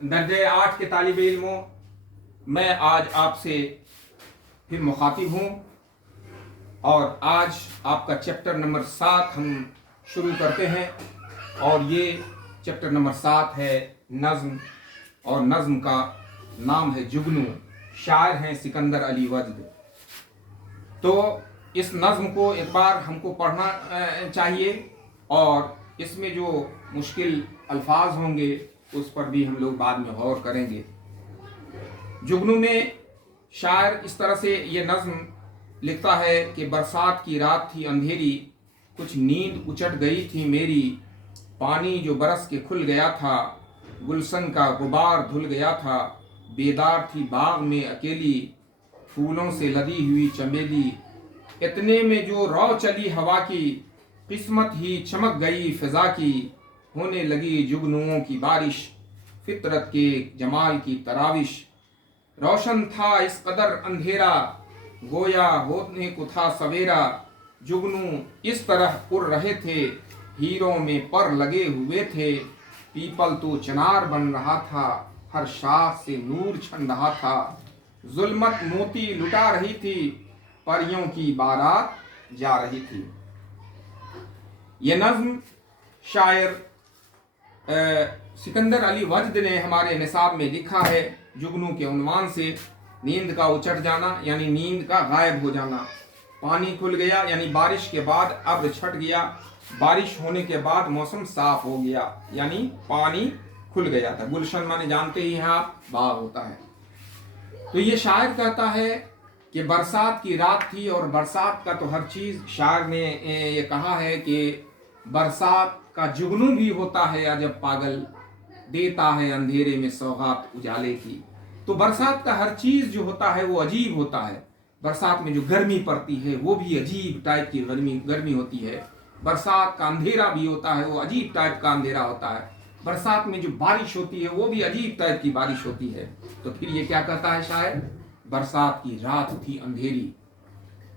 दर्जे 8 के तालिब इल्मों, मैं आज आपसे फिर मुखातिब हूँ और आज आपका चैप्टर नंबर 7 हम शुरू करते हैं। और ये चैप्टर नंबर 7 है नज़्म, और नज़्म का नाम है जुगनू। शायर हैं सिकंदर अली वजद। तो इस नज़्म को एक बार हमको पढ़ना चाहिए और इसमें जो मुश्किल अल्फाज होंगे उस पर भी हम लोग बाद में गौर करेंगे। जुगनू में शायर इस तरह से ये नज़्म लिखता है कि बरसात की रात थी अंधेरी, कुछ नींद उचट गई थी मेरी, पानी जो बरस के खुल गया था, गुलशन का गुबार धुल गया था, बेदार थी बाग में अकेली, फूलों से लदी हुई चमेली, इतने में जो रौ चली हवा की, किस्मत ही चमक गई फिजा की, होने लगी जुगनुओं की बारिश, फितरत के जमाल की तराविश, रोशन था इस कदर अंधेरा, गोया होने को था सवेरा, जुगनू इस तरह उड़ रहे थे, हीरों में पर लगे हुए थे, पीपल तो चिनार बन रहा था, हर शाख से नूर छन रहा था, जुल्मत मोती लुटा रही थी, परियों की बारात जा रही थी। ये नज़्म शायर सिकंदर अली वजद ने हमारे निसाब में लिखा है जुगनू के उन्वान से। नींद का उचट जाना यानी नींद का गायब हो जाना, पानी खुल गया यानी बारिश के बाद अब्र छट गया, बारिश होने के बाद मौसम साफ हो गया यानी पानी खुल गया था। गुलशन माने जानते ही हैं आप, बाग होता है। तो ये शायर कहता है कि बरसात की रात थी, और बरसात का तो हर चीज़ शायर ने ये कहा है कि बरसात का जुगनू भी होता है अजब पागल, देता है अंधेरे में सौगात उजाले की। तो बरसात का हर चीज़ जो होता है वो अजीब होता है। बरसात में जो गर्मी पड़ती है वो भी अजीब टाइप की गर्मी होती है। बरसात का अंधेरा भी होता है, वो अजीब टाइप का अंधेरा होता है। बरसात में जो बारिश होती है वो भी अजीब टाइप की बारिश होती है। तो फिर ये क्या कहता है शायर, बरसात की रात थी अंधेरी,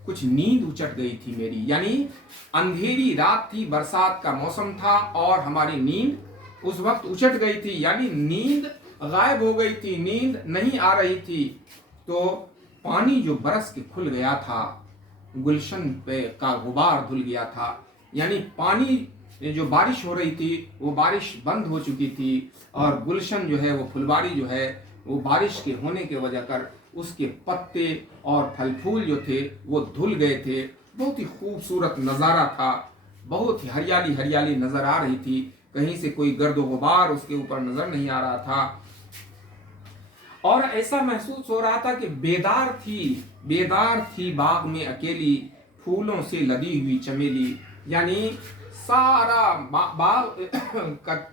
कुछ नींद उचट गई थी मेरी, यानी अंधेरी रात थी, बरसात का मौसम था और हमारी नींद उस वक्त उचट गई थी, यानी नींद गायब हो गई थी, नींद नहीं आ रही थी। तो पानी जो बरस के खुल गया था, गुलशन पे का गुबार धुल गया था, यानी पानी जो बारिश हो रही थी वो बारिश बंद हो चुकी थी, और गुलशन जो है वो फुलवारी जो है वो बारिश के होने के वजह कर उसके पत्ते और फल फूल जो थे वो धुल गए थे। बहुत ही खूबसूरत नज़ारा था, बहुत ही हरियाली हरियाली नज़र आ रही थी, कहीं से कोई गर्द गुबार उसके ऊपर नज़र नहीं आ रहा था। और ऐसा महसूस हो रहा था कि बेदार थी बाग में अकेली, फूलों से लदी हुई चमेली, यानी सारा बाग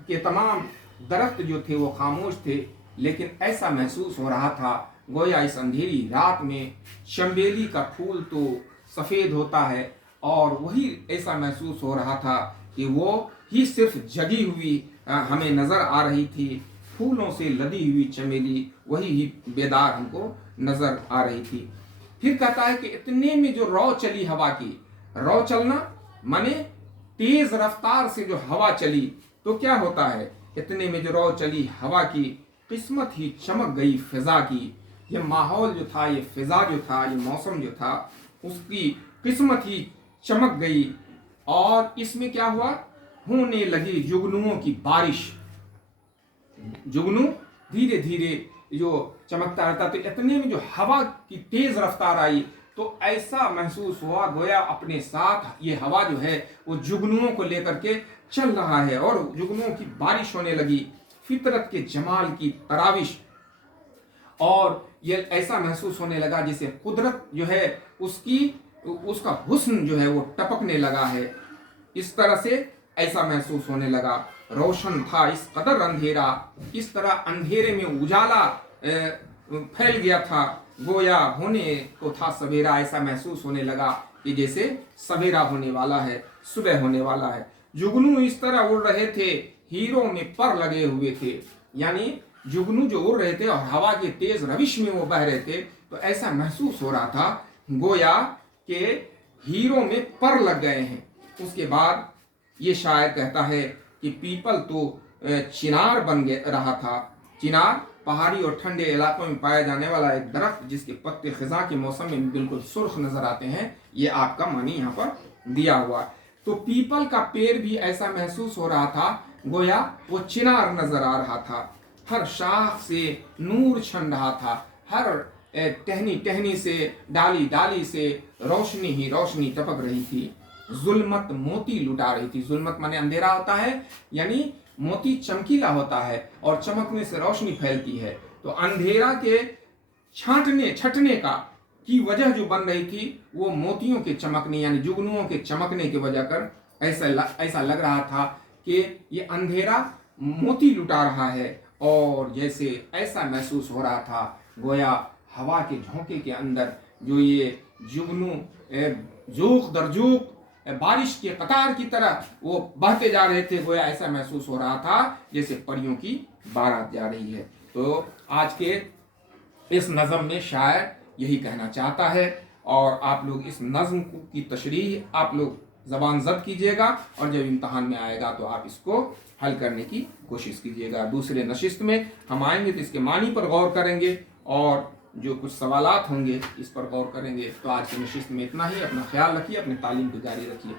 के तमाम दरख्त जो थे वो खामोश थे, लेकिन ऐसा महसूस हो रहा था गोया इस अंधेरी रात में चंबेली का फूल तो सफ़ेद होता है, और वही ऐसा महसूस हो रहा था कि वो ही सिर्फ जगी हुई हमें नज़र आ रही थी, फूलों से लदी हुई चमेली वही ही बेदार हमको नज़र आ रही थी। फिर कहता है कि इतने में जो रौ चली हवा की, रौ चलना माने तेज रफ्तार से जो हवा चली, तो क्या होता है, इतने में जो रौ चली हवा की, किस्मत ही चमक गई फिजा की। ये माहौल जो था, ये फिजा जो था, ये मौसम जो था, उसकी किस्मत ही चमक गई, और इसमें क्या हुआ, होने लगी जुगनुओं की बारिश। जुगनू धीरे धीरे जो चमकता रहता, तो इतने में जो हवा की तेज रफ्तार आई, तो ऐसा महसूस हुआ गोया अपने साथ ये हवा जो है वो जुगनुओं को लेकर के चल रहा है, और जुगनुओं की बारिश होने लगी, फितरत के जमाल की तराविश, और ये ऐसा महसूस होने लगा जैसे कुदरत जो है उसका हुस्न जो है वो टपकने लगा है। इस तरह से ऐसा महसूस होने लगा। रोशन था इस कदर अंधेरा, इस तरह अंधेरे में उजाला फैल गया था, गोया होने को था सवेरा। ऐसा महसूस होने लगा कि जैसे सवेरा होने वाला है, सुबह होने वाला है। जुगनू इस तरह उड़ रहे थे, हीरों में पर लगे हुए थे, यानी जुगनू जो उड़ रहे थे और हवा के तेज रविश में वो बह रहे थे, तो ऐसा महसूस हो रहा था गोया के हीरों में पर लग गए हैं। उसके बाद ये शायर कहता है कि पीपल तो चिनार बन रहा था, चिनार पहाड़ी और ठंडे इलाकों में पाया जाने वाला एक दरख्त जिसके पत्ते खिजा के मौसम में बिल्कुल सुर्ख नजर आते हैं, ये आपका मानी यहाँ पर दिया हुआ है। तो पीपल का पेड़ भी ऐसा महसूस हो रहा था गोया वो चिनार नजर आ रहा था। हर शाख से नूर छन रहा था, हर टहनी टहनी से, डाली डाली से रोशनी ही रोशनी टपक रही थी। जुल्मत मोती लुटा रही थी। जुल्मत माने अंधेरा होता है, यानी मोती चमकीला होता है और चमकने से रोशनी फैलती है। तो अंधेरा के छटने का की वजह जो बन रही थी वो मोतियों के चमकने यानी जुगनुओं के चमकने की वजह कर ऐसा लग रहा था कि ये अंधेरा मोती लुटा रहा है। और जैसे ऐसा महसूस हो रहा था गोया हवा के झोंके के अंदर जो ये जुगनू जोक दर जोक बारिश के कतार की तरह वो बहते जा रहे थे। गोया ऐसा महसूस हो रहा था जैसे परियों की बारात जा रही है। तो आज के इस नज़म में शायर यही कहना चाहता है और आप लोग इस नज़म की तशरीह आप लोग ज़बान ज़ब्त कीजिएगा और जब इम्तहान में आएगा तो आप इसको हल करने की कोशिश कीजिएगा। दूसरे नशिस्त में हम आएंगे तो इसके मानी पर गौर करेंगे और जो कुछ सवालात होंगे इस पर गौर करेंगे। तो आज की नशिस्त में इतना ही। अपना ख्याल रखिए, अपनी तालीम को जारी रखिए।